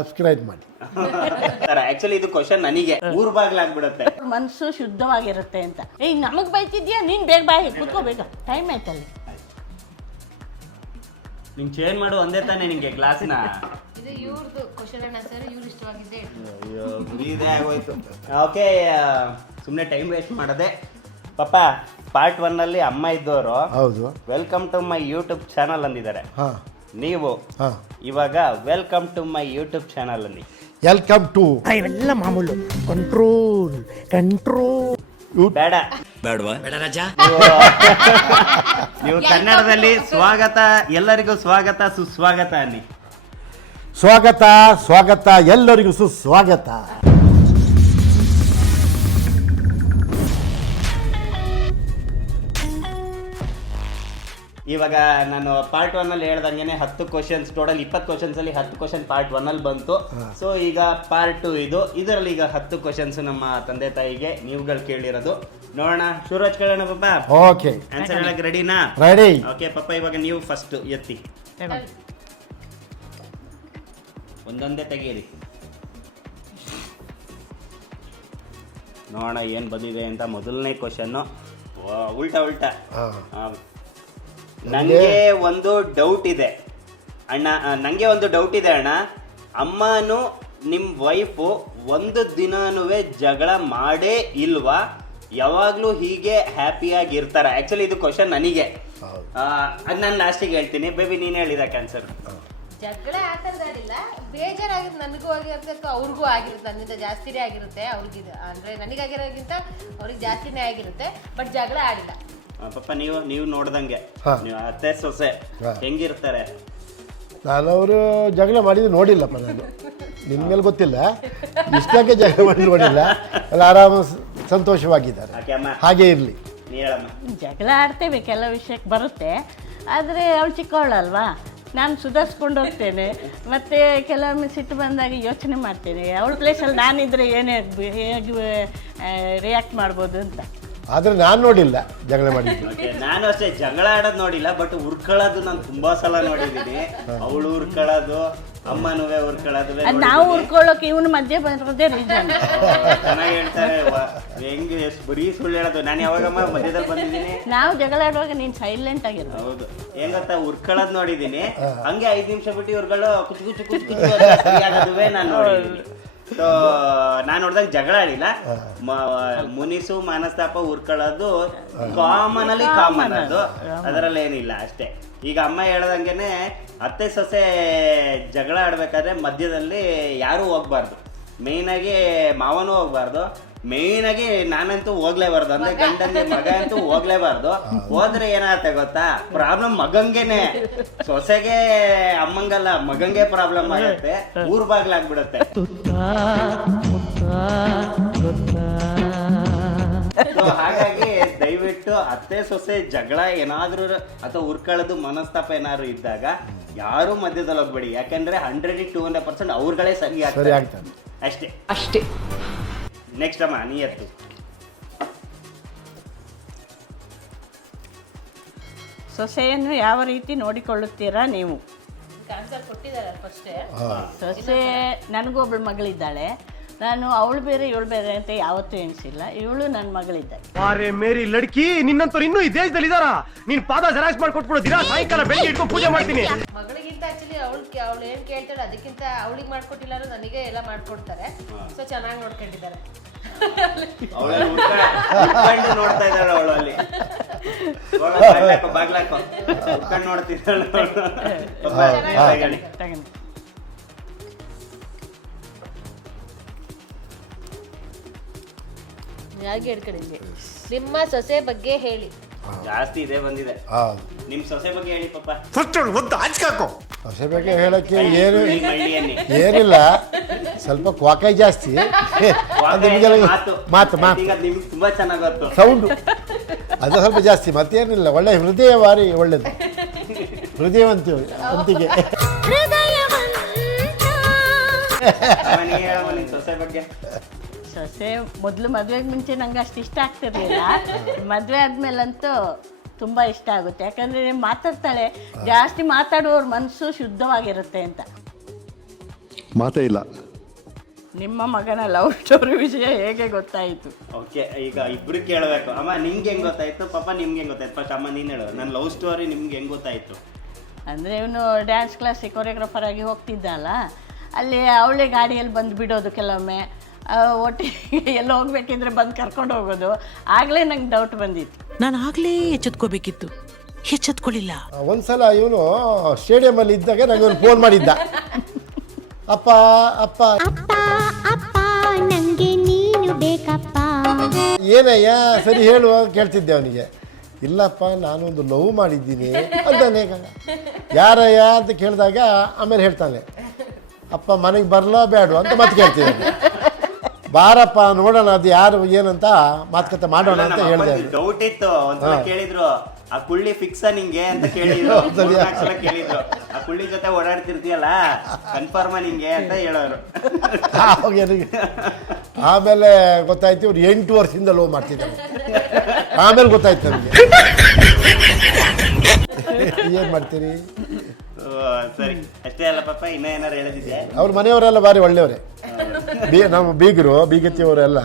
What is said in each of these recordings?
Subscribe ಮಾಡಿ sir actually ಇದು question ನನಗೆ ಊರ್ ಬಾಗ್ಲಾಗ್ಬಿಡುತ್ತೆ. ಮನಸ್ಸು ಶುದ್ಧವಾಗಿರುತ್ತೆ ಅಂತ. ಏಯ್ ನಮಗ್ ಬೈತಿದ್ಯಾ ನೀನ್ ಬೇಗ ಬಾಯಿ ಕುತ್ಕೋ ಬೇಗ ಟೈಮ್ ಆಯ್ತಲ್ಲಿ. ನಿಂಗೆ ಚೇಂಜ್ ಮಾಡು ಒಂದೇ ತಾನೇ ನಿಂಗೆ ಗ್ಲಾಸ್ನ. ಇದು ಇವ್ರದ್ದು ಕ್ವಶನ್ ಅಂಡ್ ಆನ್ಸರ್ ಇವ್ರು ಇಷ್ಟವಾಗಿದ್ದೆ. ಅಯ್ಯೋ ಗುರಿದೇ ಆಗೋಯ್ತು. ಓಕೆ ಸುಮ್ಮನೆ ಟೈಮ್ ವೇಸ್ಟ್ ಮಾಡದೆ. ಪಾಪ ಪಾರ್ಟ್ 1 ಅಲ್ಲಿ ಅಮ್ಮ ಇದ್ದವರು ಹೌದು welcome to my YouTube channel ಅಂದಿದ್ದಾರೆ. ಹಾಂ ನೀವು ಹಾಂ ಇವಾಗ welcome to my YouTube channel ಅಲ್ಲಿ ವೆಲ್ಕಮ್ ಟು ಇವೆಲ್ಲ ಮಾಮೂಲು ಕಂಟ್ರೋಲ್ ಬೇಡ ಬೇಡವಾ ಬೇಡ ರಾಜ. ನೀವು ಕನ್ನಡದಲ್ಲಿ ಸ್ವಾಗತ, ಎಲ್ಲರಿಗೂ ಸ್ವಾಗತ ಸುಸ್ವಾಗತ ಅನ್ನಿ. ಸ್ವಾಗತ ಸ್ವಾಗತ ಎಲ್ಲರಿಗೂ ಸುಸ್ವಾಗತ. ಇವಾಗ ನಾನು ಪಾರ್ಟ್ 1 ಅಲ್ಲಿ ಹೇಳ್ದಂಗೆ 10 ಕ್ವಶನ್ಸ್ ಟೋಟಲ್ 20 ಕ್ವಶನ್ಸ್ ಅಲ್ಲಿ 10 ಕ್ವಶನ್ ಪಾರ್ಟ್ 1 ಅಲ್ಲಿ ಬಂತು. ಸೊ ಈಗ ಪಾರ್ಟ್ 2 ಇದರಲ್ಲಿ ಈಗ 10 ಕ್ವಶನ್ಸ್ ನಮ್ಮ ತಂದೆ ತಾಯಿಗೆ ನೀವುಗಳು ಕೇಳಿರೋದು. ನೋಡೋಣ, ಶುರು ಹಚ್ಕೊಳ್ಳೋಣ ಪಾಪ. ಓಕೆ ಆನ್ಸರ್ ಹೇಳಕ್ ರೆಡಿನಾ? ರೆಡಿ. ಓಕೆ ಪಾಪ, ಇವಾಗ ನೀವು ಫಸ್ಟ್ ಎತ್ತಿ ಒಂದೊಂದೇ ತೆಗೀರಿ. ನೋಡೋಣ ಏನ್ ಬಂದಿದೆ ಅಂತ. ಮೊದಲನೇ ಕ್ವಶನ್ನು ಉಲ್ಟಾ. ನಂಗೆ ಒಂದು ಡೌಟ್ ಇದೆ ಅಣ್ಣ, ಅಮ್ಮನು ನಿಮ್ಮ ವೈಫು ಒಂದು ದಿನನೂ ಜಗಳ ಮಾಡೇ ಇಲ್ವಾ? ಯಾವಾಗ್ಲೂ ಹೀಗೆ ಹ್ಯಾಪಿಯಾಗಿ ಇರ್ತಾರ? ಆಕ್ಚುಲಿ ಇದು ಕ್ವಶನ್ ನನಗೆ, ಅದು ನಾನು ಲಾಸ್ಟಿಗೆ ಹೇಳ್ತೀನಿ. ಬೇಬಿ ನೀನು ಹೇಳಿದಕ್ಕೆ ಆನ್ಸರ್. ಜಗಳ ಆ ಥರದಾಡಿಲ್ಲ, ಬೇಜಾರಾಗಿರುತ್ತೆ ನನಗೂ ಆಗಿರುತ್ತೆ ಅಥವಾ ಅವ್ರಿಗೂ ಆಗಿರುತ್ತೆ. ನನ್ನಿಂದ ಜಾಸ್ತಿನೇ ಆಗಿರುತ್ತೆ ಅವ್ರಿಗೆ, ಅಂದ್ರೆ ನನಗಾಗಿರೋಕ್ಕಿಂತ ಅವ್ರಿಗೆ ಜಾಸ್ತಿನೇ ಆಗಿರುತ್ತೆ. ಬಟ್ ಜಗಳ ಆಡಿಲ್ಲ. ಪಾಪ ನೀವು ನೋಡ್ದಂಗೆ ನೀವು ಅತ್ತೆ ಸೊಸೆ ಹೆಂಗಿರ್ತಾರೆ? ನಾನು ಅವರು ಜಗಳ ಮಾಡಿದ್ದು ನೋಡಿಲ್ಲಪ್ಪ. ನಾನು ನಿಮ್ಮ ಮೇಲೆ ಗೊತ್ತಿಲ್ಲ, ಇಷ್ಟಕ್ಕೆ ಜಗಳ ಮಾಡಿ ನೋಡಿಲ್ಲ. ಎಲ್ಲ ಆರಾಮ ಸಂತೋಷವಾಗಿದ್ದಾರೆ. ಹಾಗೆ ಇರಲಿ. ಜಗಳ ಆಡ್ತೇವೆ, ಕೆಲವು ವಿಷಯಕ್ಕೆ ಬರುತ್ತೆ. ಆದರೆ ಅವಳು ಚಿಕ್ಕವಳಲ್ವಾ, ನಾನು ಸುಧಾರಿಸ್ಕೊಂಡು ಹೋಗ್ತೇನೆ. ಮತ್ತು ಕೆಲವೊಮ್ಮೆ ಸಿಟ್ಟು ಬಂದಾಗ ಯೋಚನೆ ಮಾಡ್ತೇನೆ, ಅವಳ ಪ್ಲೇಸಲ್ಲಿ ನಾನಿದ್ರೆ ಹೇಗೆ ರಿಯಾಕ್ಟ್ ಮಾಡ್ಬೋದು ಅಂತ. ಆದರೆ ನಾನು ನೋಡಿಲ್ಲ ಜಗಳ ಮಾಡಿದ್ದು. ನಾನು ಅಷ್ಟೇ ಜಗಳ ಆಡೋದು ನೋಡಿಲ್ಲ, ಬಟ್ ಉರ್ಕೊಳ್ಳೋದು ನಾನು ತುಂಬಾ ಸಲ ನೋಡಿದ್ದೀನಿ. ಅವಳು ಉರ್ಕೊಳ್ಳೋದು, ಅಮ್ಮನುವೆ ಉರ್ಕೊಳ್ಳೋದು. ನಾವು ಉರ್ಕೊಳ್ಳೋಕೆ ಇವನು ಮಧ್ಯೆ ಬರೋದೇ ರೀಸನ್. ಚೆನ್ನಾಗಿ ಹೇಳ್ತಾರೆ. ಹೆಂಗೆ ಎಷ್ಟು ಬರೀ ಸುಳ್ಳು ಹೇಳೋದು. ನಾನು ಯಾವಾಗಮ್ಮ ಮಧ್ಯದಲ್ಲಿ ಬಂದಿದ್ದೀನಿ? ನಾವು ಜಗಳ ಆಡುವಾಗ ನೀನು ಸೈಲೆಂಟ್ ಆಗಿರೋದು. ಹೌದು, ಹೆಂಗತ್ತ ಉರ್ಕೊಳ್ಳೋದು ನೋಡಿದ್ದೀನಿ. ಹಂಗೆ 5 ನಿಮಿಷ ಬಿಟ್ಟು ಇವ್ರುಗಳು ಕುಚ್ಚು ಆಗೋದುವೆ ನಾನು ನೋಡಿದ್ದೀನಿ. ಸೊ ನಾನು ನೋಡಿದಾಗ ಜಗಳ ಆಡಿಲ್ಲ. ಮುನಿಸು ಮನಸ್ತಾಪ ಉರ್ಕೊಳ್ಳೋದು ಕಾಮನ್ ಅದು, ಅದರಲ್ಲಿ ಏನಿಲ್ಲ ಅಷ್ಟೇ. ಈಗ ಅಮ್ಮ ಹೇಳ್ದಂಗೆನೆ ಅತ್ತೆ ಸೊಸೆ ಜಗಳ ಆಡ್ಬೇಕಾದ್ರೆ ಮಧ್ಯದಲ್ಲಿ ಯಾರು ಹೋಗ್ಬಾರ್ದು. ಮೇಯ್ನಾಗಿ ಮಾವನೂ ಹೋಗ್ಬಾರ್ದು, ಮೇಯ್ನಾಗಿ ನಾನಂತೂ ಹೋಗ್ಲೇಬಾರ್ದು. ಅಂದ್ರೆ ಗಂಡಂಗೆ ಮಗ ಅಂತೂ ಹೋಗ್ಲೇಬಾರ್ದು. ಹೋದ್ರೆ ಏನಾಗುತ್ತೆ ಗೊತ್ತಾ? ಪ್ರಾಬ್ಲಮ್ ಮಗಂಗೆನೆ, ಸೊಸೆಗೆ ಅಮ್ಮಂಗಲ್ಲ, ಮಗಂಗೆ ಪ್ರಾಬ್ಲಮ್ ಆಗುತ್ತೆ. ಊರ್ ಬಾಗ್ಲಾಗ್ಬಿಡುತ್ತೆ. ಹಾಗಾಗಿ ದಯವಿಟ್ಟು ಅತ್ತೆ ಸೊಸೆ ಜಗಳ ಏನಾದ್ರೂ ಅಥವಾ ಉರ್ಕೊಳ್ಳೋದು ಮನಸ್ತಾಪ ಏನಾದ್ರು ಇದ್ದಾಗ ಯಾರು ಮಧ್ಯದಲ್ಲಿ ಹೋಗ್ಬೇಡಿ. ಯಾಕಂದ್ರೆ 100-200% ಅವ್ರುಗಳೇ ಸರಿ ಆಗ್ತಾರೆ ಅಷ್ಟೇ. ನೆಕ್ಸ್ಟ್ ಅಮ್ಮ ನೀ ಎತ್ತು. ಸೊಸೆಯನ್ನು ಯಾವ ರೀತಿ ನೋಡಿಕೊಳ್ಳುತ್ತೀರಾ ನೀವು? ಆನ್ಸರ್ ಕೊಟ್ಟಿದ್ದಾರೆ ಫಸ್ಟೇ. ಸೊಸೆ ನನಗೊಬ್ಬಳು ಮಗಳಿದ್ದಾಳೆ. ನಾನು ಅವಳು ಬೇರೆ ಇವಳು ಬೇರೆ ಅಂತ ಯಾವತ್ತೂ ಎಣಿಸಿಲ್ಲ. ಇವಳು ನನ್ನ ಮಗಳಿದ್ದಾಳೆ. ಅರೆ ಮೇರಿ ಲಡ್ಕಿ, ನಿನ್ನಂತವ್ರು ಇನ್ನೂ ಈ ದೇಶದಲ್ಲಿ ಇದಾರಾ? ನೀನ್ ಪಾದ ಜೆರಾಕ್ಸ್ ಮಾಡ್ಕೊಟ್ಬಿಡು. ದಿನ ಸಾಯಂಕಾಲ ಬೆಳಿಗ್ಗೆ ಇಟ್ಕೊಂಡು ಪೂಜೆ ಮಾಡ್ತೀನಿ. ಮಗಳಿಗಿಂತ ಆಕ್ಚುಲಿ ಅವಳು ಏನ್ ಕೇಳ್ತಾಳೆ ಅದಕ್ಕಿಂತ ಅವಳಿಗೆ ಮಾಡ್ಕೊಟ್ಟಿಲ್ಲ ಅಂದ್ರೆ ನನಗೆ ಎಲ್ಲ ಮಾಡ್ಕೊಡ್ತಾರೆ. ಸೊ ಚೆನ್ನಾಗಿ ನೋಡ್ಕೊಂಡಿದ್ದಾರೆ. ನೋಡ್ತಾ ಇದ್ದಾಳೆ ಅವಳು ಅಲ್ಲಿ ಬಾಗ್ಲಾಕೋ ಉಟ್ಕೊಂಡು ನೋಡ್ತಿದ್ದಾಳೆ. ಯಾಕೆ ಹೇಳ್ಕೊಂಡಿದ್ವಿ? ನಿಮ್ಮ ಸೊಸೆ ಬಗ್ಗೆ ಹೇಳಿ. ಜಾಸ್ತಿ ಇದೆ ಬಂದಿದೆ. ನಿಮ್ ಸೊಸೆ ಬಗ್ಗೆ ಹೇಳಿ ಪಾಪ. ಸೊಸೆ ಬಗ್ಗೆ ಹೇಳಕ್ಕೆ ಏನಿಲ್ಲ, ಸ್ವಲ್ಪ ಕ್ವಾಕಾಯಿ ಜಾಸ್ತಿ. ಮಾತು ನಿಮ್ಗೆ ತುಂಬಾ ಚೆನ್ನಾಗಿ ಗೊತ್ತು. ಸೌಂಡು ಅದು ಸ್ವಲ್ಪ ಜಾಸ್ತಿ, ಮತ್ತೇನಿಲ್ಲ. ಒಳ್ಳೆ ಹೃದಯವಾರಿ, ಒಳ್ಳೇದು ಹೃದಯವಂತಿಗೆ. ಸೊಸೆ ಬಗ್ಗೆ ಸೊಸೆ ಮೊದಲು ಮದುವೆಗೆ ಮುಂಚೆ ನಂಗೆ ಅಷ್ಟು ಇಷ್ಟ ಆಗ್ತಿರ್ಲಿಲ್ಲ. ಮದುವೆ ಆದ್ಮೇಲಂತೂ ತುಂಬ ಇಷ್ಟ ಆಗುತ್ತೆ. ಯಾಕಂದರೆ ಮಾತಾಡ್ತಾಳೆ, ಜಾಸ್ತಿ ಮಾತಾಡುವವ್ರ ಮನಸ್ಸು ಶುದ್ಧವಾಗಿರುತ್ತೆ ಅಂತ. ಮಾತೇ ಇಲ್ಲ. ನಿಮ್ಮ ಮಗನ ಲವ್ ಸ್ಟೋರಿ ವಿಷಯ ಹೇಗೆ ಗೊತ್ತಾಯಿತು? ಓಕೆ, ಈಗ ಇಬ್ರು ಕೇಳಬೇಕು. ಅಮ್ಮ ನಿಮ್ಗೆ ಹೆಂಗ್ ಗೊತ್ತಾಯ್ತು, ಪಾಪ ನಿಮ್ಗೆ ಹೆಂಗ್ ಗೊತ್ತಾಯ್ತು? ಫಸ್ಟ್ ಅಮ್ಮ ನೀನು ಹೇಳು, ನನ್ನ ಲವ್ ಸ್ಟೋರಿ ನಿಮ್ಗೆ ಹೆಂಗ್ ಗೊತ್ತಾಯ್ತು? ಅಂದರೆ ಇವನು ಡ್ಯಾನ್ಸ್ ಕ್ಲಾಸಿಗೆ ಕೊರಿಯೋಗ್ರಾಫರ್ ಆಗಿ ಹೋಗ್ತಿದ್ದಲ್ಲ, ಅಲ್ಲಿ ಅವಳೇ ಗಾಡಿಯಲ್ಲಿ ಬಂದು ಬಿಡೋದು ಕೆಲವೊಮ್ಮೆ, ಒಟ್ಟಿಗೆ ಎಲ್ಲ ಹೋಗ್ಬೇಕಿದ್ರೆ ಬಂದು ಕರ್ಕೊಂಡು ಹೋಗೋದು. ಆಗಲೇ ನಂಗೆ ಡೌಟ್ ಬಂದಿತ್ತು. ನಾನು ಆಗಲೇ ಎಚ್ಚೆತ್ಕೋಬೇಕಿತ್ತು, ಎಚ್ಚೆತ್ಕೊಳ್ಳಿಲ್ಲ. ಒಂದ್ಸಲ ಇವನು ಸ್ಟೇಡಿಯಮಲ್ಲಿ ಇದ್ದಾಗ ನನಗೆ ಒಂದು ಫೋನ್ ಮಾಡಿದ್ದ, ಅಪ್ಪ ಅಪ್ಪ ಅಪ್ಪ ನಂಗೆ ನೀನು ಬೇಕಪ್ಪ. ಏನಯ್ಯ ಸರಿ ಹೇಳುವ ಕೇಳ್ತಿದ್ದೆ ಅವನಿಗೆ. ಇಲ್ಲಪ್ಪ ನಾನೊಂದು ಲವ್ ಮಾಡಿದ್ದೀನಿ ಅಂತಾನೆ. ಯಾರಯ್ಯ ಅಂತ ಕೇಳಿದಾಗ ಆಮೇಲೆ ಹೇಳ್ತಾನೆ, ಅಪ್ಪ ಮನೆಗೆ ಬರಲೋ ಬೇಡ ಅಂತ ಮತ್ತೆ ಕೇಳ್ತೀನಿ. ಬಾರಪ್ಪ ನೋಡೋಣ ಅದು ಯಾರು ಏನಂತ ಮಾತುಕತೆ ಮಾಡೋಣ ಅಂತ ಹೇಳಿದೆ. ಡೌಟ್ ಇತ್ತು, ಒಂದ್ಸಲ ಕೇಳಿದ್ರು ಆ ಕುಳ್ಳಿ ಫಿಕ್ಸ ನಿಂಗೆ ಅಂತ ಕೇಳಿದ್ರು. ಕೇಳಿದ್ರು ಆ ಕುಳ್ಳಿ ಜೊತೆ ಓಡಾಡ್ತಿರ್ತೀಯಲ್ಲ ಕನ್ಫರ್ಮ ನಿಂಗೆ ಅಂತ ಹೇಳೋರು. ಆಮೇಲೆ ಗೊತ್ತಾಯ್ತು ಇವ್ರು 8 ವರ್ಷದಿಂದ ಲವ್ ಮಾಡ್ತಿದ್ದಾರೆ. ಆಮೇಲೆ ಗೊತ್ತಾಯ್ತು ನಮಗೆ. ಏನ್ ಮಾಡ್ತೀರಿ? ಸರಿ, ಅಷ್ಟೇ ಅಲ್ಲ ಪಾಪ, ಇನ್ನ ಏನಾರು ಹೇಳದಿದ್ಯಾ? ಅವ್ರ ಮನೆಯವರೆಲ್ಲ ಭಾರಿ ಒಳ್ಳೆಯವರೇ. ನಮ್ಮ ಬೀಗರು ಬೀಗತಿಯವರೆಲ್ಲ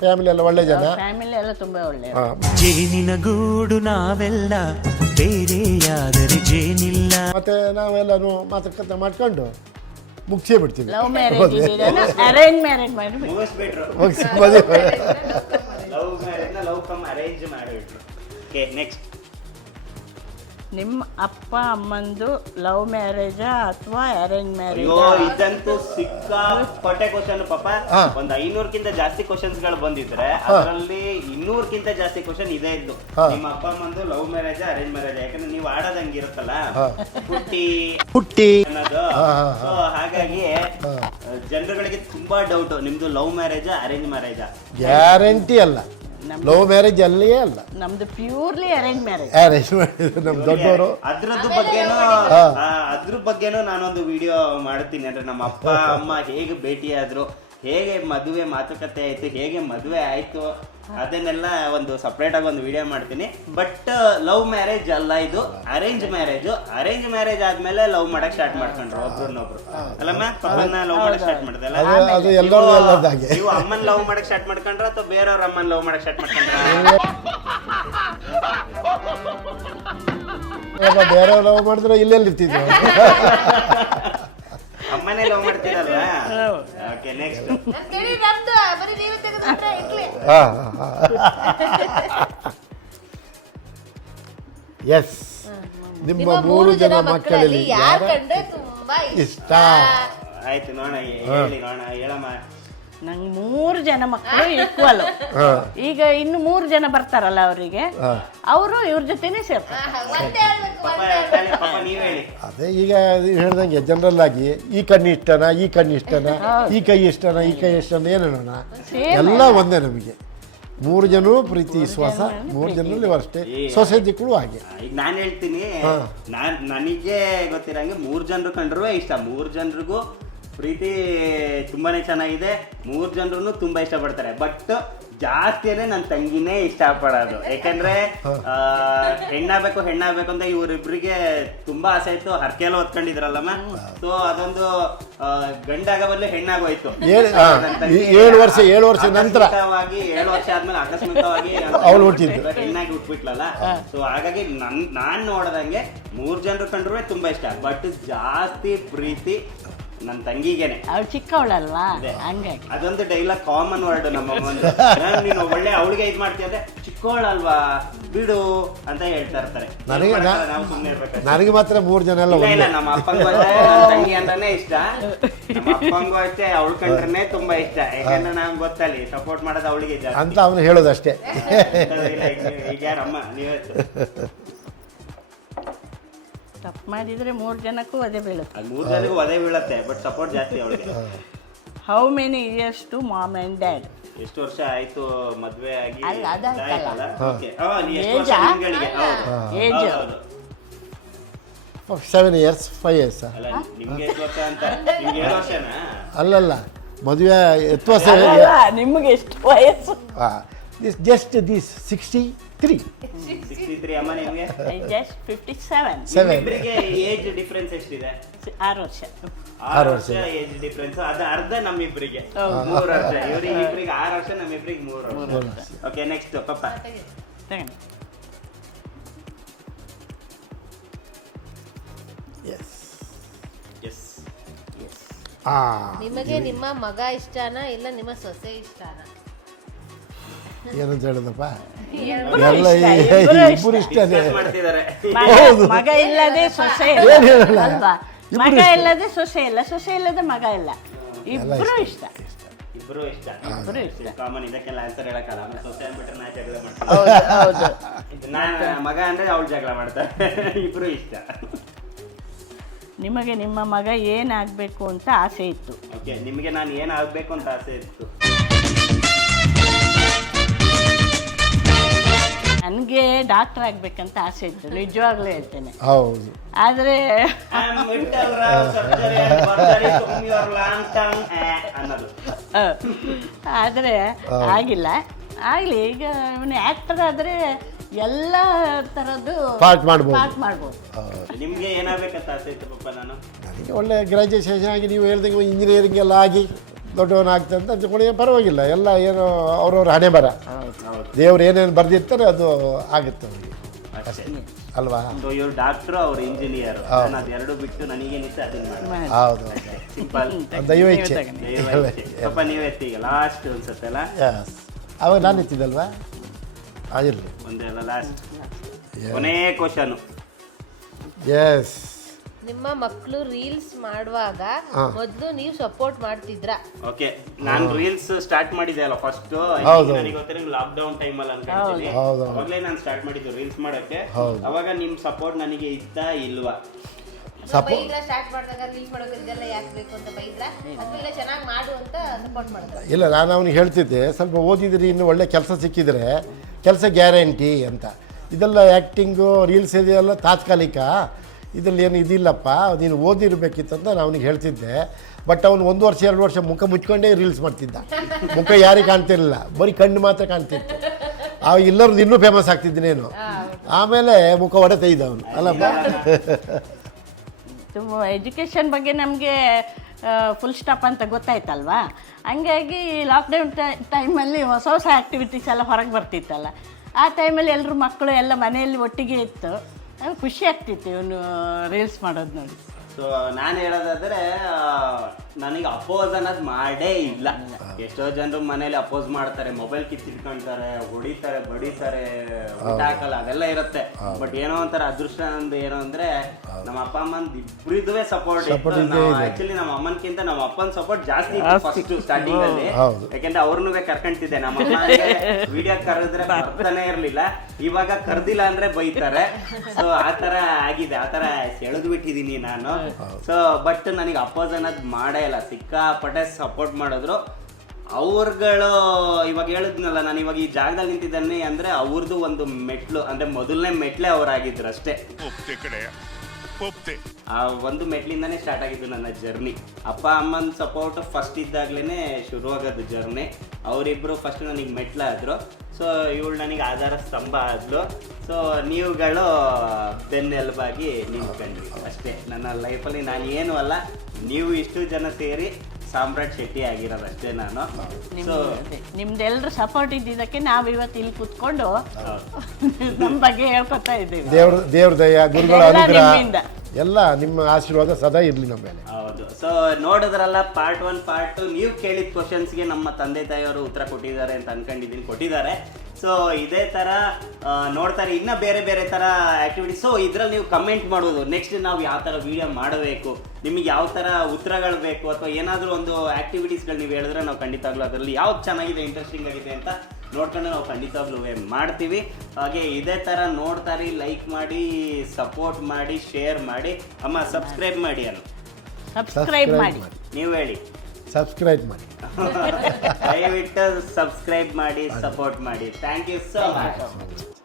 ಫ್ಯಾಮಿಲಿ ಎಲ್ಲ ಒಳ್ಳೆ ಜನ. ಫ್ಯಾಮಿಲಿ ಎಲ್ಲ ತುಂಬ ಒಳ್ಳೆಯ. ಜೇನಿನ ಗೂಡು ನಾವೆಲ್ಲ ಬೇರೆಯಾದರೆ ಜೇನಿಲ್ಲ. ಮತ್ತೆ ನಾವೆಲ್ಲರೂ ಮಾತುಕತೆ ಮಾಡ್ಕೊಂಡು ಮುಗಿಸೇ ಬಿಡ್ತೀವಿ. ಲವ್ ಮ್ಯಾರೇಜ್ ಅರೇಂಜ್ ಮ್ಯಾರೇಜ್ ಮಾಡಿಬಿಟ್ಟು ಮುಗಿಸ್ಬಿಟ್ರು. ಲವ್ ಮ್ಯಾರೇಜ್ ನ ಲವ್ ಕಮ್ ಅರೇಂಜ್ ಮಾಡಿಬಿಟ್ರು. Okay, next. ನಿಮ್ಮ ಅಪ್ಪ ಅಮ್ಮಂದು ಲವ್ ಮ್ಯಾರೇಜಾ ಅಥವಾ ಅರೇಂಜ್ ಮ್ಯಾರೇಜ್? ಅಯ್ಯೋ, ಇದಂತೂ ಸಿಕ್ಕಾಪಟ್ಟೆ ಕ್ವಶನ್ ಪಾಪ. ಒಂದ್ 500ಕ್ಕಿಂತ ಜಾಸ್ತಿ ಕ್ವಶನ್ಸ್ ಗಳು ಬಂದಿದ್ರೆ ಅದರಲ್ಲಿ 200ಕ್ಕಿಂತ ಜಾಸ್ತಿ ಕ್ವಶನ್ ಇದೇ ಇದ್ದು. ನಿಮ್ಮ ಅಪ್ಪ ಅಮ್ಮಂದು ಲವ್ ಮ್ಯಾರೇಜ್ ಅರೇಂಜ್ ಮ್ಯಾರೇಜ್? ಯಾಕಂದ್ರೆ ನೀವು ಆಡೋದಂಗಿರುತ್ತಲ್ಲ ಹುಟ್ಟಿ ಅನ್ನೋದು. ಸೊ ಹಾಗಾಗಿ ಜನರುಗಳಿಗೆ ತುಂಬಾ ಡೌಟ್, ನಿಮ್ದು love marriage arrange marriage? Guarantee ಅಲ್ಲ, ಲವ್ ಮ್ಯಾರೇಜ್ ಅಲ್ಲಿಯೇ ಅಲ್ಲ, ನಮ್ದು ಪ್ಯೂರ್ಲಿ ಅರೇಂಜ್ ಮ್ಯಾರೇಜ್. ಅರೇಂಜ್ ಮಾಡಿದ್ರು ನಮ್ಮ ದೊಡ್ಡವರು. ಅದ್ರ ಬಗ್ಗೆನೂ ನಾನೊಂದು ವಿಡಿಯೋ ಮಾಡ್ತೀನಿ. ಅಂದ್ರೆ ನಮ್ಮ ಅಪ್ಪ ಅಮ್ಮ ಹೇಗೆ ಭೇಟಿಯಾದ್ರು, ಹೇಗೆ ಮದುವೆ ಮಾತುಕತೆ ಆಯ್ತು, ಹೇಗೆ ಮದುವೆ ಆಯ್ತು, ಅದನ್ನೆಲ್ಲ ಒಂದು ಸಪ್ರೇಟ್ ಆಗಿ ಒಂದು ವಿಡಿಯೋ ಮಾಡ್ತೀನಿ. ಬಟ್ ಲವ್ ಮ್ಯಾರೇಜ್ ಅಲ್ಲ ಇದು, ಅರೇಂಜ್ ಮ್ಯಾರೇಜ್. ಅರೇಂಜ್ ಮ್ಯಾರೇಜ್ ಆದ್ಮೇಲೆ ಲವ್ ಮಾಡಕ್ ಸ್ಟಾರ್ಟ್ ಮಾಡ್ಕೊಂಡ್ರು ಒಬ್ರನ್ನೊಬ್ರು. ಅಲ್ಲಮ್ಮ, ಪಪ್ಪನ್ನ ಲವ್ ಮಾಡಕ್ ಸ್ಟಾರ್ಟ್ ಮಾಡಿದಲ್ಲ? ಅದು ಎಲ್ಲದಾಗೆ. ನೀವು ಅಮ್ಮನ್ ಲವ್ ಮಾಡಕ್ ಸ್ಟಾರ್ಟ್ ಮಾಡ್ಕೊಂಡ್ರ ಅಥವಾ ಬೇರೆಯವ್ರ ಅಮ್ಮನ್ ಲವ್ ಮಾಡಕ್ ಸ್ಟಾರ್ಟ್ ಮಾಡ್ಕೊಂಡ್ರ? ಬೇರೆಯವ್ರು ಲವ್ ಮಾಡಿದ್ರೆ ಇಲ್ಲೆಲ್ಲಿ ಇರ್ತಿದ್ವಿ. ಅಮ್ಮನೇ ಲವ್ ಮಾಡ್ತೀರಲ್ವಾ? Okay, next. ಎಸ್, ನಿಮ್ಮ 3 ಜನ ಮಕ್ಕಳಲ್ಲಿ ಯಾರು ಕಂಡ್ರೆ ತುಂಬಾ ಇಷ್ಟ? ಆಯ್ತು, ನೋಡ ಹೇಳಿ, ನೋಡ ಹೇಳಮ್ಮ. ನಂಗೆ 3 ಜನ ಮಕ್ಕಳು ಈಕ್ವಲ್. ಈಗ ಇನ್ನು 3 ಜನ ಬರ್ತಾರಲ್ಲ ಅವರಿಗೆ, ಅವರು ಇವ್ರ ಜೊತೆನೆ ಸೇರ್ತಾರೆ. ನೀವ್ ಹೇಳಿ. ಅದೇ ಈಗ ಹೇಳ್ದಂಗೆ ಜನರಲ್ ಆಗಿ ಈ ಕಣ್ಣು ಇಷ್ಟನಾ, ಈ ಕಣ್ಣು ಇಷ್ಟನಾ, ಈ ಕೈ ಇಷ್ಟನಾ, ಈ ಕೈ ಇಷ್ಟನಾ, ಏನೇನೋಣ ಎಲ್ಲ ಒಂದೇ ನಮಗೆ. 3 ಜನರು ಪ್ರೀತಿ ವಿಶ್ವಾಸ, 3 ಜನರಲ್ಲಿ ಅಷ್ಟೇ. ಸೊಸೈಟಿಗಳು ಹಾಗೆ. ಈಗ ನಾನ್ ಹೇಳ್ತೀನಿ, ನನಗೆ ಗೊತ್ತಿರಂಗೆ 3 ಜನರು ಕಂಡ್ರು ಇಷ್ಟ. 3 ಜನರಿಗೂ ಪ್ರೀತಿ ತುಂಬಾನೇ ಚೆನ್ನಾಗಿದೆ. 3 ಜನರು ತುಂಬಾ ಇಷ್ಟಪಡ್ತಾರೆ. ಬಟ್ ಜಾಸ್ತಿನೇ ನನ್ನ ತಂಗಿನೇ ಇಷ್ಟಪಡೋದು. ಯಾಕಂದ್ರೆ ಹೆಣ್ಣಾಗಬೇಕು ಅಂತ ಇವರಿಬ್ರಿಗೆ ತುಂಬಾ ಆಸೆ ಇತ್ತು. ಹರ್ಕೆಲ್ಲ ಹೊತ್ಕೊಂಡಿದ್ರಲ್ಲಮ್ಮ. ಸೊ ಅದೊಂದು ಗಂಡಾಗ ಬದಲು ಹೆಣ್ಣಾಗೋಯ್ತು. 7 ವರ್ಷ ನಂತರ 7 ವರ್ಷ ಆದ್ಮೇಲೆ ಆಕಸ್ಮಿಕವಾಗಿ ಅವಳು ಹುಟ್ಟಿದ್ದು, ಹೆಣ್ಣಾಗಿ ಹುಟ್ಬಿಟ್ಲಲ್ಲ. ಸೊ ಹಾಗಾಗಿ ನಾನ್ ನೋಡ್ದಂಗೆ 3 ಜನರು ಕಂಡ್ರು ತುಂಬಾ ಇಷ್ಟ. ಬಟ್ ಜಾಸ್ತಿ ಪ್ರೀತಿ ನನ್ನ ತಂಗಿಗೇನೆ. ಅವಳು ಚಿಕ್ಕವಳಲ್ವಾ, ಹಂಗಾಗಿ ಅದೊಂದು ಡೈಲಾಗ್ ಕಾಮನ್ ವರ್ಡ್ ನಮ್ಮ ನೀನು ಒಳ್ಳೆ ಅವಳಿಗೆ ಇದ್ ಮಾಡ್ತೀಯ, ಚಿಕ್ಕವಳಲ್ವಾ ಬಿಡು ಅಂತ ಹೇಳ್ತಾ ಇರ್ತಾರೆ. ನಾವು ಸುಮ್ಮನೆ ಇರ್ಬೇಕು. ನನಗೆ ಮಾತ್ರ 3 ಜನ ಎಲ್ಲ ಇಲ್ಲ, ನಮ್ಮ ಅಪ್ಪಂಗೂ ಅಷ್ಟೇ ನನ್ನ ತಂಗಿ ಅಂತಾನೆ ಇಷ್ಟ. ನಮ್ಮ ಅಪ್ಪಂಗೂ ಅಷ್ಟೇ ಅವಳು ಕಂಡ್ರೆ ತುಂಬಾ ಇಷ್ಟ. ಯಾಕಂದ್ರೆ ನಮ್ಗೆ ಗೊತ್ತಲ್ಲಿ ಸಪೋರ್ಟ್ ಮಾಡೋದು ಅವಳಿಗೆ ಅಂತ ಅವನು ಹೇಳೋದಷ್ಟೇ. ಈಗ ಯಾರಮ್ಮ ನೀವೇ ತಪ್ಪು ಮಾಡಿದ್ರೆ 3 ಜನಕ್ಕೂ ಅದೇ ಬೀಳುತ್ತೆ. 3 ಜನಕ್ಕೂ ಅದೇ ಬೀಳತ್ತೆ. ಬಟ್ ಸಪೋರ್ಟ್ ಜಾಸ್ತಿ ಅವಳಿಗೆ. How many years to mom and dad? ಎಷ್ಟು ವರ್ಷ ಆಯ್ತು ಮದ್ವೆ ಆಗಿ? ಅಲ್ಲ, ಅದಾಯ್ತಲ್ಲ. ಎಷ್ಟು ವರ್ಷ ನಿಮ್ಗಳಿಗೆ? Age 7 years 5 years. ಅಲ್ಲ, ನಿಮ್ಗೆ ಎಷ್ಟು ವರ್ಷ ಅಂತ? ನಿಮ್ಗೆ 7 ವರ್ಷನಾ? ಅಲ್ಲಲ್ಲ, ಮದುವೆ 10 ವರ್ಷ. ನಿಮಗೆ ಎಷ್ಟು ವಯಸ್ಸು? ದಿಸ್ 63. 63 ಅಮ್ಮ ನಿಮಗೆ ಜಸ್ಟ್ 57 ನಿಮ್ಮಿಬ್ಬರಿಗೆ ಏಜ್ ಡಿಫ್ರೆನ್ಸ್ ಎಷ್ಟಿದೆ? 6 ವರ್ಷ. 6 ವರ್ಷ ಏಜ್ ಡಿಫ್ರೆನ್ಸ್. ಅದು ಅರ್ಧ ನಮ್ಮಿಬ್ಬರಿಗೆ 3 ವರ್ಷ. ಇವ್ರಿಗೆ ಇಬ್ಬರಿಗೆ 6 ವರ್ಷ, ನಮ್ಮಿಬ್ಬರಿಗೆ 3 ವರ್ಷ. ಓಕೆ, ನೆಕ್ಸ್ಟ್ ಪಪ್ಪ. ತಗೊಂಡು ಎಸ್ ಎಸ್ ನಿಮಗೆ ನಿಮ್ಮ ಮಗ ಇಷ್ಟನಾ ಇಲ್ಲ ನಿಮ್ಮ ಸೊಸೆ ಇಷ್ಟನಾ? ಏನಂತ ಹೇಳಿದಪ್ಪ, ಇಬ್ರು ಎಲ್ಲ ಇಷ್ಟ, ಇಬ್ರು ಇಬ್ಬರು ಇಷ್ಟನೇ. ಮಾಡ್ತಿದ್ದಾರೆ. ಮಗ ಇಲ್ಲದೆ ಸೊಸೆ ಏನ್ ಇಲ್ಲ ಹೇಳಲ್ಲ? ಅಲ್ವಾ? ಇಬ್ರು ಮಗ ಇಷ್ಟ. ಇಲ್ಲದೆ ಸೊಸೆ ಇಲ್ಲ, ಸೊಸೆ ಇಲ್ಲದೆ ಮಗ ಇಲ್ಲ. ಇಬ್ರು ಇಷ್ಟ. ಇಬ್ರು ಇಷ್ಟ. ಇಬ್ರು ಇಷ್ಟ. ಕಾಮನ್. ಇದಕ್ಕೆಲ್ಲ ಆನ್ಸರ್ ಹೇಳಕ್ಕಲ್ಲ. ಆಮೇಲೆ ಸೊಸೆ ಅಂದ್ಬಿಟ್ರೆ ನಾ ಜಗಳ ಹೌದು ಹೌದು. ಮಾಡ್ತೀನಿ. ನಾನು ಮಗ ಅಂದ್ರೆ ಅವಳು ಜಗಳ ಮಾಡ್ತಾರೆ. ಇಬ್ರು ಇಷ್ಟ. ನಿಮಗೆ ನಿಮ್ಮ ಮಗ ಏನಾಗಬೇಕು ಅಂತ ಆಸೆ ಇತ್ತು? ಓಕೆ, ನಿಮಗೆ ನಾನು ಏನಾಗಬೇಕು ಅಂತ ಆಸೆ ಇತ್ತು? ನನಗೆ ಡಾಕ್ಟರ್ ಆಗ್ಬೇಕಂತ ಆಸೆ ಇತ್ತು, ನಿಜವಾಗ್ಲೂ ಹೇಳ್ತೇನೆ. ಹೌದು. ಆದರೆ ಅನ್ನೋದು. ಆದರೆ ಆಗಿಲ್ಲ. ಆಗಲಿ, ಈಗ ಇವನು ಆ್ಯಕ್ಟರ್ ಆದರೆ ಎಲ್ಲ ಥರದ್ದು ಪಾರ್ಟ್ ಮಾಡ್ಬೋದು. ಪಾರ್ಟ್ ಮಾಡ್ಬೋದು. ನಿಮ್ಗೆ ಏನಾಗಬೇಕಂತ ಆಸೆ ಇತ್ತು ಪಪ್ಪ? ನಾನು ನನಗೆ ಒಳ್ಳೆ ಗ್ರ್ಯಾಜುಯೇಷನ್ ಆಗಿ ನೀವು ಹೇಳ್ದಂಗೆ ಇಂಜಿನಿಯರಿಂಗ್ ಎಲ್ಲ ಆಗಿ ದೊಡ್ಡವನಾಗ್ತದೆ ಅಂತ ಅಂದ್ಕೊಳ್ಳಿ, ಪರವಾಗಿಲ್ಲ. ಎಲ್ಲ ಏನೋ ಅವ್ರವ್ರ ಹಣೆ ಬರ, ದೇವ್ರು ಏನೇನು ಬರೆದಿರ್ತಾರೆ ಅದು ಆಗುತ್ತೆ ಅವರಿಗೆ, ಅಷ್ಟೇ ಅಲ್ವಾ? ಸೊ ಇವ್ರು ಡಾಕ್ಟ್ರು, ಅವ್ರು ಇಂಜಿನಿಯರ್. ನಾನು ಅದೆರಡು ಬಿಟ್ಟು ನನಗೇನಿತ್ತು ಅದನ್ನ ಮಾಡಿ. ಹೌದು, ಸಿಂಪಲ್. ದೈವ ಇಚ್ಛೆ. ಪಪ್ಪ ನೀವ್ ಎತ್ತೀಗ ಲಾಸ್ಟ್ ಅನ್ಸತ್ತಲ್ಲ? ಎಸ್, ಅವಾಗ ನಾನು ಎತ್ತಿದ್ದಲ್ವಾ? ಆಗಿರಲಿ. ಒಂದೆಲ್ಲ ಲಾಸ್ಟ್ ಕೊನೇ ಕ್ವಶನ್. ಎಸ್. ನಿಮ್ಮ ಮಕ್ಕಳು ರೀಲ್ಸ್ ಮಾಡುವಾಗ ಮೊದಲು ನೀವು ಸಪೋರ್ಟ್ ಮಾಡ್ತಿದ್ರಾ? ಓಕೆ, ನಾನು ರೀಲ್ಸ್ ಸ್ಟಾರ್ಟ್ ಮಾಡಿದೆ ಅಲ್ಲ ಫಸ್ಟ್. ಹೌದು. ನನಗೆ ಗೊತ್ತಿರೋ ಲಾಕ್ಡೌನ್ ಟೈಮಲ್ಲಿ ಅನ್ಕೊಂತೀನಿ. ಹೌದು. ಅವಾಗಲೇ ನಾನು ಸ್ಟಾರ್ಟ್ ಮಾಡಿದ್ದು ರೀಲ್ಸ್ ಮಾಡಕ್ಕೆ. ಹೌದು. ಅವಾಗ ನಿಮ್ ಸಪೋರ್ಟ್ ನನಗೆ ಇತ್ತಾ ಇಲ್ವಾ? ಬೈದ್ರ ಸ್ಟಾರ್ಟ್ ಮಾಡಿದಾಗ ರೀಲ್ಸ್ ಮಾಡೋಕೆ ಇದೆಲ್ಲ ಯಾಕೆ ಬೇಕು ಅಂತ ಬೈದ್ರ ಅಥವಾ ಇಲ್ಲ ಚೆನ್ನಾಗಿ ಮಾಡು ಅಂತ ಸಪೋರ್ಟ್ ಮಾಡಿದ್ರ? ಇಲ್ಲ, ನಾನು ಅವನಿಗೆ ಹೇಳ್ತಿದ್ದೆ, ಸ್ವಲ್ಪ ಓದಿದ್ರಿ ಇನ್ನು ಒಳ್ಳೆ ಕೆಲಸ ಸಿಕ್ಕಿದರೆ ಕೆಲಸ ಗ್ಯಾರಂಟಿ ಅಂತ. ಇದೆಲ್ಲ ಆ್ಯಕ್ಟಿಂಗು ರೀಲ್ಸ್ ಇದೆಯಲ್ಲ ತಾತ್ಕಾಲಿಕ, ಇದರಲ್ಲಿ ಏನು ಇದಿಲ್ಲಪ್ಪ, ನೀನು ಓದಿರ್ಬೇಕಿತ್ತು ಅಂತ ನಾನು ಅವನಿಗೆ ಹೇಳ್ತಿದ್ದೆ. ಬಟ್ ಅವನು 1 ವರ್ಷ 2 ವರ್ಷ ಮುಖ ಮುಚ್ಕೊಂಡೇ ರೀಲ್ಸ್ ಮಾಡ್ತಿದ್ದ. ಮುಖ ಯಾರಿಗೆ ಕಾಣ್ತಿರಲಿಲ್ಲ, ಬರೀ ಕಣ್ಣು ಮಾತ್ರ ಕಾಣ್ತಿತ್ತು. ಅವಾಗ ಎಲ್ಲರದ್ದು ಇನ್ನೂ ಫೇಮಸ್ ಆಗ್ತಿದ್ದೀನೇನು. ಆಮೇಲೆ ಮುಖ ಹೊಡೆತೈದ ಅವನು, ಅಲ್ಲಪ್ಪ. ಎಜುಕೇಷನ್ ಬಗ್ಗೆ ನಮಗೆ ಫುಲ್ ಸ್ಟಾಪ್ ಅಂತ ಗೊತ್ತಾಯ್ತಲ್ವಾ? ಹಂಗಾಗಿ ಲಾಕ್ಡೌನ್ ಟೈಮಲ್ಲಿ ಹೊಸ ಹೊಸ ಆ್ಯಕ್ಟಿವಿಟೀಸ್ ಎಲ್ಲ ಹೊರಗೆ ಬರ್ತಿತ್ತಲ್ಲ, ಆ ಟೈಮಲ್ಲಿ ಎಲ್ಲರೂ ಮಕ್ಕಳು ಎಲ್ಲ ಮನೆಯಲ್ಲಿ ಒಟ್ಟಿಗೆ ಇತ್ತು. ಖುಷಿ ಆಗ್ತಿತ್ತು ಇವನು ರೀಲ್ಸ್ ಮಾಡೋದು ನೋಡಿ. ಸೊ ನಾನು ಹೇಳೋದಾದ್ರೆ ನನಗೆ ಅಪೋಸ್ ಅನ್ನೋದು ಮಾಡೇ ಇಲ್ಲ. ಎಷ್ಟೋ ಜನರು ಮನೇಲಿ ಅಪೋಸ್ ಮಾಡ್ತಾರೆ, ಮೊಬೈಲ್ ಕಿತ್ತಿಟ್ಕೊಂತಾರೆ, ಹೊಡಿತಾರೆ, ಬಡಿತಾರೆ, ಊಟ ಹಾಕಲ್ಲ, ಅದೆಲ್ಲ ಇರುತ್ತೆ. ಬಟ್ ಏನೋ ಒಂಥರ ಅದೃಷ್ಟ ಅಂದ್ ಏನು ಅಂದ್ರೆ ನಮ್ಮ ಅಪ್ಪ ಅಮ್ಮಂದ್ ಇಬ್ಬರಿದುವೆ ಸಪೋರ್ಟ್ ಇತ್ತು. ಆಕ್ಚುಲಿ ನಮ್ಮ ಅಮ್ಮನ್ಕಿಂತ ನಮ್ಮ ಅಪ್ಪನ ಸಪೋರ್ಟ್ ಜಾಸ್ತಿ ಇತ್ತು ಫಸ್ಟ್ ಸ್ಟಾರ್ಟಿಂಗ್ ಅಲ್ಲಿ. ಯಾಕೆಂದ್ರೆ ಅವ್ರನ್ನೂ ಕರ್ಕೊಂತಿದ್ದೆ. ನಮ್ಮ ಅಮ್ಮ ವಿಡಿಯೋ ಕರೆದ್ರೆ ಬರ್ತಾನೆ ಇರ್ಲಿಲ್ಲ. ಇವಾಗ ಕರ್ದಿಲ್ಲ ಅಂದ್ರೆ ಬೈತಾರೆ. ಸೊ ಆತರ ಆಗಿದೆ, ಆತರ ಎಳೆದು ಬಿಟ್ಟಿದೀನಿ ನಾನು. ಸೊ ಬಟ್ ನನಗೆ ಅಪೋಸ್ ಅನ್ನೋದು ಮಾಡೇ ಇಲ್ಲ. ಸಿಕ್ಕಾಪಟ್ಟೆ ಸಪೋರ್ಟ್ ಮಾಡಿದ್ರು ಅವ್ರುಗಳು. ಇವಾಗ ಹೇಳಿದ್ನಲ್ಲ, ನಾನು ಇವಾಗ ಈ ಜಾಗದಲ್ಲಿ ನಿಂತಿದ್ದಾನೆ ಅಂದ್ರೆ ಅವ್ರದ್ದು ಒಂದು ಮೆಟ್ಲು, ಅಂದ್ರೆ ಮೊದಲನೇ ಮೆಟ್ಲೆ ಅವರಾಗಿದ್ರು ಅಷ್ಟೇ. ಆ ಒಂದು ಮೆಟ್ಲಿಂದಾನೇ ಸ್ಟಾರ್ಟ್ ಆಗಿದ್ದು ನನ್ನ ಜರ್ನಿ. ಅಪ್ಪ ಅಮ್ಮನ ಸಪೋರ್ಟ್ ಫಸ್ಟ್ ಇದ್ದಾಗ್ಲೇ ಶುರುವಾಗೋದು ಜರ್ನಿ. ಅವರಿಬ್ರು ಫಸ್ಟ್ ನನಗೆ ಮೆಟ್ಲಾದ್ರು. ಸೊ ಇವಳು ನನಗೆ ಆಧಾರ ಸ್ತಂಭ ಆದ್ಲು. ಸೊ ನೀವುಗಳು ಬೆನ್ನೆಲುಬಾಗಿ ನಿಂತ್ಕೊಂಡ್ರಿ ಅಷ್ಟೇ ನನ್ನ ಲೈಫಲ್ಲಿ. ನಾನು ಏನೂ ಅಲ್ಲ, ನೀವು ಇಷ್ಟು ಜನ ಸೇರಿ ಸಾಮ್ರಾಟ್ ಶೆಟ್ಟಿ ಆಗಿರೋದಷ್ಟೇ ನಾನು. ಸೊ ನಿಮ್ದೆಲ್ಲರೂ ಸಪೋರ್ಟ್ ಇದ್ದಿದ್ದಕ್ಕೆ ನಾವು ಇವತ್ತು ಇಲ್ಲಿ ಕೂತ್ಕೊಂಡು ನಮ್ಮ ಬಗ್ಗೆ ಹೇಳ್ಕೊತಾ ಇದ್ದೀವಿ. ದೇವ್ರ ದಯ, ಗುರುಗಳ ಎಲ್ಲ ಅನುಗ್ರಹ ನಿಮ್ಮಿಂದ. ಎಲ್ಲ ನಿಮ್ಮ ಆಶೀರ್ವಾದ ಸದಾ ಇರಲಿ ನಮ್ಮ ಮೇಲೆ. ಹೌದು. ಸೊ ನೋಡಿದ್ರಲ್ಲ, ಪಾರ್ಟ್ 1 ಪಾರ್ಟ್ 2 ನೀವು ಕೇಳಿದ ಕ್ವಶನ್ಸ್ಗೆ ನಮ್ಮ ತಂದೆ ತಾಯಿಯವರು ಉತ್ತರ ಕೊಟ್ಟಿದ್ದಾರೆ ಅಂತ ಅನ್ಕೊಂಡಿದ್ದೀನಿ, ಕೊಟ್ಟಿದ್ದಾರೆ. ಸೊ ಇದೇ ಥರ ನೋಡ್ತಾರೆ ಇನ್ನು ಬೇರೆ ಬೇರೆ ಥರ ಆ್ಯಕ್ಟಿವಿಟೀಸ್. ಸೊ ಇದ್ರಲ್ಲಿ ನೀವು ಕಮೆಂಟ್ ಮಾಡೋದು ನೆಕ್ಸ್ಟ್ ನಾವು ಯಾವ ಥರ ವೀಡಿಯೋ ಮಾಡಬೇಕು, ನಿಮಗೆ ಯಾವ ಥರ ಉತ್ತರಗಳು ಬೇಕು, ಅಥವಾ ಏನಾದರೂ ಒಂದು ಆ್ಯಕ್ಟಿವಿಟೀಸ್ಗಳು ನೀವು ಹೇಳಿದ್ರೆ ನಾವು ಖಂಡಿತವಾಗ್ಲೂ ಅದರಲ್ಲಿ ಯಾವ್ದು ಚೆನ್ನಾಗಿದೆ, ಇಂಟ್ರೆಸ್ಟಿಂಗ್ ಆಗಿದೆ ಅಂತ ನೋಡ್ಕೊಂಡು ನಾವು ಖಂಡಿತವಾಗ್ಲೂ ಮಾಡ್ತೀವಿ. ಹಾಗೆ ಇದೇ ಥರ ನೋಡ್ತಾರೆ, ಲೈಕ್ ಮಾಡಿ, ಸಪೋರ್ಟ್ ಮಾಡಿ, ಶೇರ್ ಮಾಡಿ. ಅಮ್ಮ ಸಬ್ಸ್ಕ್ರೈಬ್ ಮಾಡಿ ಅನ್ನು ಸಬ್ಸ್ಕ್ರೈಬ್ ಮಾಡಿ. ನೀವು ಹೇಳಿ. ಸಬ್ಸ್ಕ್ರೈಬ್ ಮಾಡಿ, ದಯವಿಟ್ಟು ಸಬ್ಸ್ಕ್ರೈಬ್ ಮಾಡಿ, ಸಪೋರ್ಟ್ ಮಾಡಿ. Thank you so much.